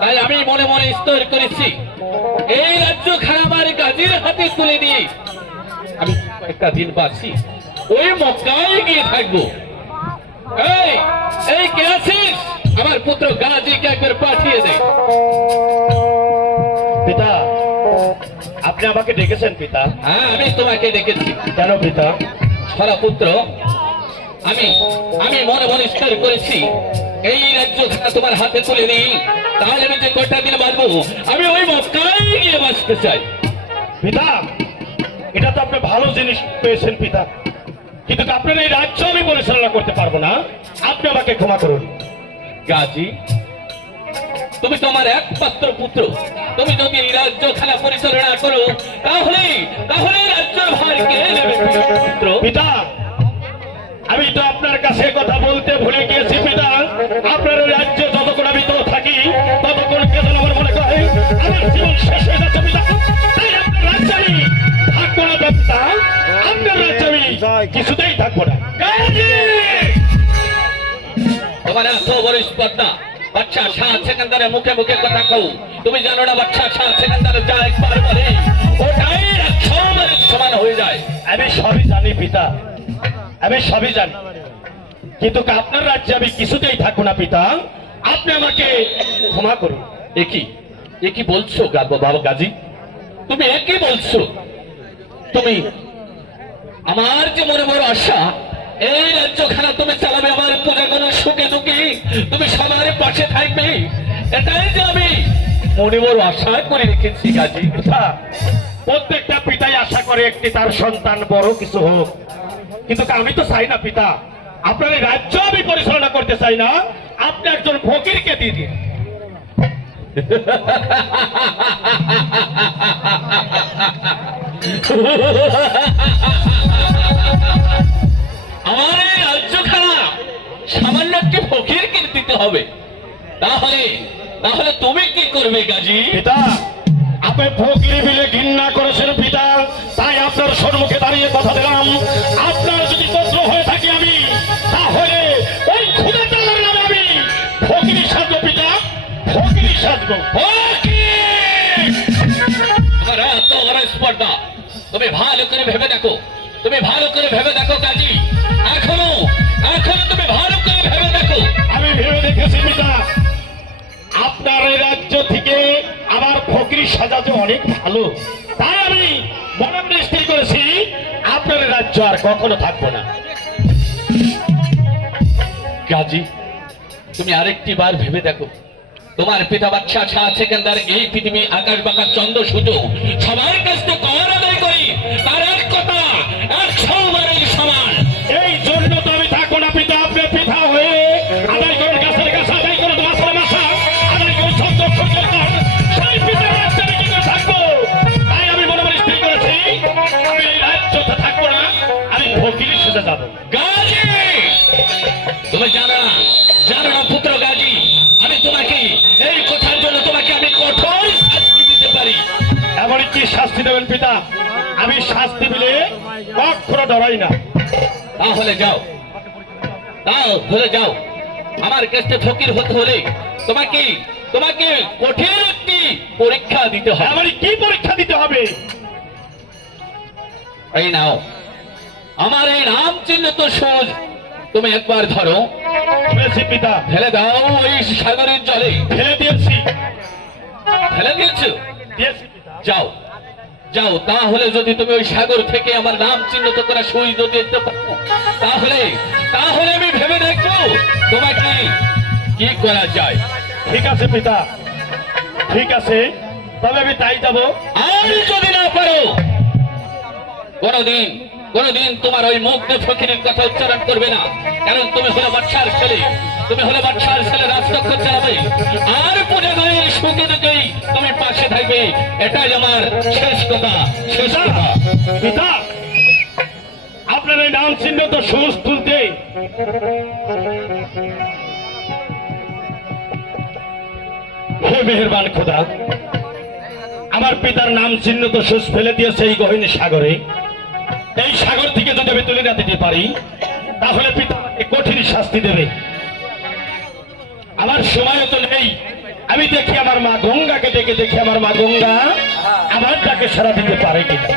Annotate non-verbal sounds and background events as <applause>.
তাই আমি মনে মনে স্তর করেছি। এই রাজ্য খারাবার গাজীর হাতে তুলে দিয়ে আমি একটা দিন বাঁচি। ওই মক্কায় গিয়ে থাকব। এই এই কে আছিস? আমার পুত্র গাজীকে একবার পাঠিয়ে দে। পিতা আপনি আমাকে ডেকেছেন পিতা। হ্যাঁ আমি তোমাকে ডেকেছি। কেন পিতা? সরা পুত্র আমি আমি মনে মনে স্থির করেছি। এই রাজ্য তোমার হাতে তুলে নিই। তাহলে আমি যে দিন বাঁচবো? আমি ওই মক্কায় গিয়ে বাঁচতে চাই। পিতা এটা তো আপনি ভালো জিনিস পেয়েছেন পিতা। কিন্তু আপনার এই রাজ্য আমি পরিচালনা করতে পারব না। আপনি আমাকে ক্ষমা করুন। গাজী তুমি তোমার একমাত্র পুত্র। তুমি যদি এই রাজ্য খানা পরিচালনা করো কিছুতেই থাকব না। তোমার এত বড় স্পর্ধা বাচ্চা শাহ সেকেন্দারের মুখে মুখে কথা কও। তুমি জানো না বাচ্চা শাহ সেকেন্দারের যা একবার বলে, ওটাই সমান হয়ে যায়। আমি সবই জানি পিতা। আমি সবই জানি। কিন্তু আপনার রাজ্যে আমি কিছুতেই থাকব না পিতা। আপনি আমাকে ক্ষমা করুন। একই একই বলছো বাবা গাজী? তুমি একই বলছো? তুমি আমার যে মনে বড় আশা এই রাজ্যখানা তুমি চালাবে আমার পূজা করার সুখে দুঃখে তুমি সবার পাশে থাকবে। এটাই যে আমি মনে বড় আশা করে রেখেছি গাজী। প্রত্যেকটা পিতাই আশা করে একটি তার সন্তান বড় কিছু হোক। কিন্তু আমি তো চাই না পিতা। আপনার এই রাজ্য আমি পরিচালনা করতে চাই না। আপনি একজন ফকিরকে দিয়ে দিন। <laughs> আমার এই রাজ্যখানা সামান্য একটি ফকির দিতে হবে। তাহলে তাহলে তুমি কি করবে গাজী? পিতা আপনি ফকিরি বিলে ঘৃণা করেছেন পিতা। তাই আপনার সম্মুখে দাঁড়িয়ে কথা দিলাম। আপনার যদি পত্র হয়ে থাকি আমি তাহলে ওই খুদা আমি ফকিরি সাজবো পিতা। ফকিরি সাজবো। তুমি ভালো করে ভেবে দেখো। তুমি ভালো করে ভেবে দেখো কাজী। এখনও এখনও তুমি ভালো করে ভেবে দেখো। আমি ভেবে দেখেছি পিতা। আপনার এই রাজ্য থেকে আমার ফকিরি সাজা যে অনেক ভালো। তাই আমি মনে মনে স্থির করেছি আপনার রাজ্য আর কখনো থাকব না। গাজী তুমি আরেকটি বার ভেবে দেখো। তোমার পিতা বাচ্চা শাহ সেকেন্দার এই পৃথিবী আকাশ বাকাশ চন্দ্র সূর্য সবার কাছ গাজী! তুমি জানো না জানো না পুত্র গাজী আমি তোমাকে এই কথার জন্য তোমাকে আমি কঠোর শাস্তি দিতে পারি। এমন কি শাস্তি দেবেন পিতা? আমি শাস্তি দিলে কখনো ডরাই না। তাহলে যাও তাও হলে যাও। আমার কাছে ফকির হতে হলে তোমাকে তোমাকে কঠিন একটি পরীক্ষা দিতে হবে। আমার কি পরীক্ষা দিতে হবে? এই নাও আমার এই নাম চিহ্ন তো সহজ তুমি একবার ধরো। পিতা। ফেলে দাও ওই সাগরের জলে। ফেলে দিয়েছি। ফেলে দিয়েছ? যাও। যাও তাহলে যদি তুমি ওই সাগর থেকে আমার নাম চিহ্নিত করা সই যদি তাহলে তাহলে আমি ভেবে দেখব। তোমাকে কি করা যায়? ঠিক আছে পিতা। ঠিক আছে। তবে আমি তাই যাব। আর যদি না পারো কোনদিন কোনদিন তোমার ওই মুগ্ধ ফকিরের কথা উচ্চারণ করবে না। কারণ তুমি হলো বাচ্চার ছেলে। তুমি হলো বাচ্চার ছেলে রাজতক্ষ চালাবে। আর পূজা গায়ের সুখে দুঃখেই তুমি পাশে থাকবে। এটাই আমার শেষ কথা। শেষ কথা। আপনার এই নাম চিহ্ন তো সুস তুলতে। হে মেহেরবান খোদা, আমার পিতার নাম চিহ্ন তো সুস ফেলে দিয়েছে এই গহীন সাগরে। এই সাগর থেকে যদি আমি তুলে না দিতে পারি, তাহলে পিতা আমাকে কঠিন শাস্তি দেবে। আমার সময় তো নেই। আমি দেখি আমার মা গঙ্গাকে ডেকে দেখি, আমার মা গঙ্গা আমার তাকে সারা দিতে পারে কিনা।